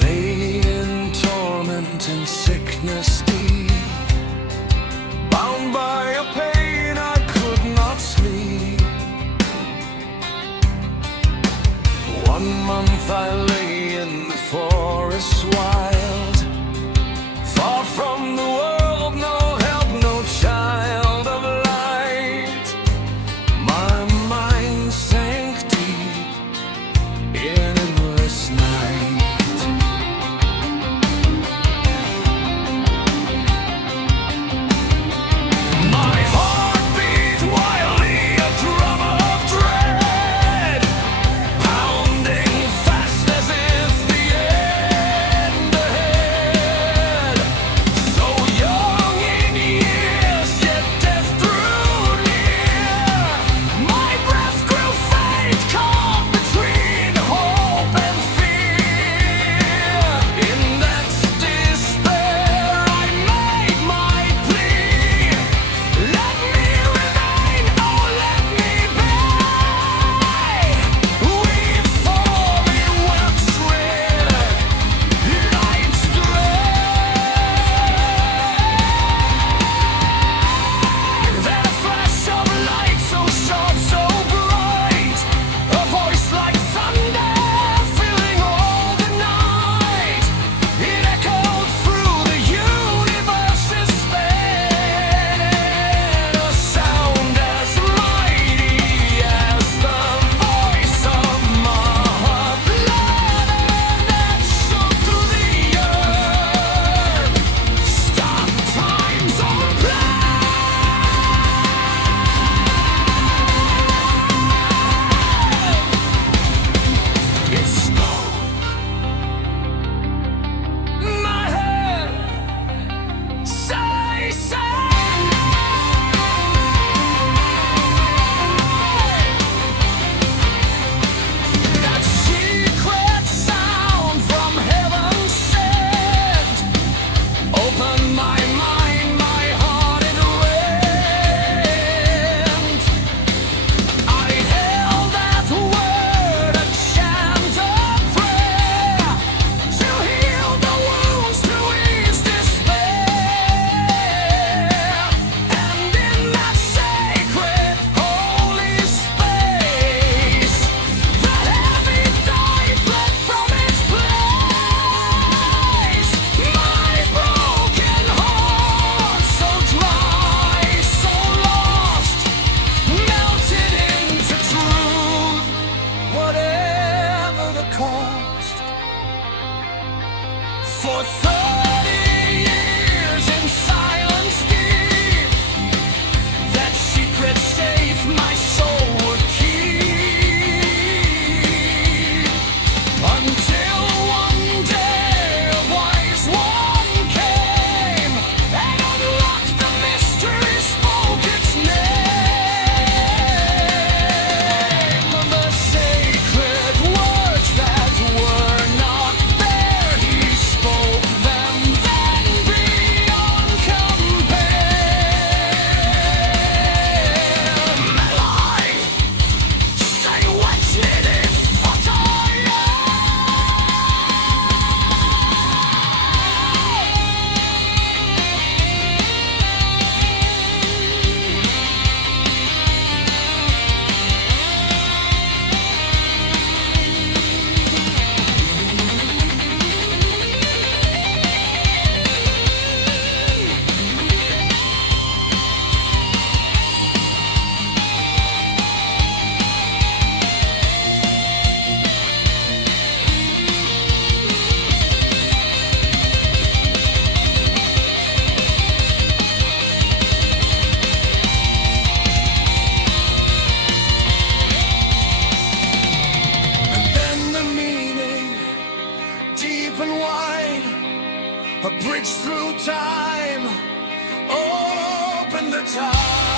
Lay in torment and sickness deep, bound by a pain I could not sleep. 1 month I lay in the forest wild, far from the world, no help, no child of light. My mind sank deep in endless night. My heart beat wildly, a drum of dread, pounding fast as if the end ahead. So young in years, yet death drew near. My breath grew faint, caught between hope and fear. In that despair I made my plea. Let me remain, oh let me be. Weep for me once with light's thread. Then a flash of light so sharp, so bright, a voice like thunder filling all the night. It echoed through the universe's span, a sound as mighty as the voice of my heart, that shook through the earth. Stop time's own plan. It spoke. My head, say, that secret sound from heaven sent. Open my mind, my heart it went. I held that word, a chant of prayer, to heal the wounds, to ease despair. And in that sacred, holy space, the heavy tide fled from its place. My broken heart, so dry, so lost, melted into truth, whatever the cost. For 30 years in silence deep, that secret safe my soul would keep, until one day a wise one came and unlocked the mystery, spoke its name. The sacred words that were not there, he spoke them then beyond compare. Melai, say what's it if what I And then the meaning, deep and wide, a bridge through time, open the tide.